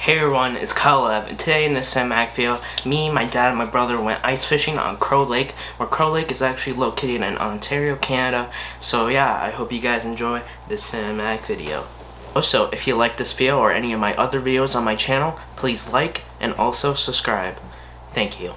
Hey everyone, it's Caleb, and today in this cinematic video, me, my dad, and my brother went ice fishing on Crow Lake, where Crow Lake is actually located in Ontario, Canada. So yeah, I hope you guys enjoy this cinematic video. Also, if you like this video or any of my other videos on my channel, please like and also subscribe. Thank you.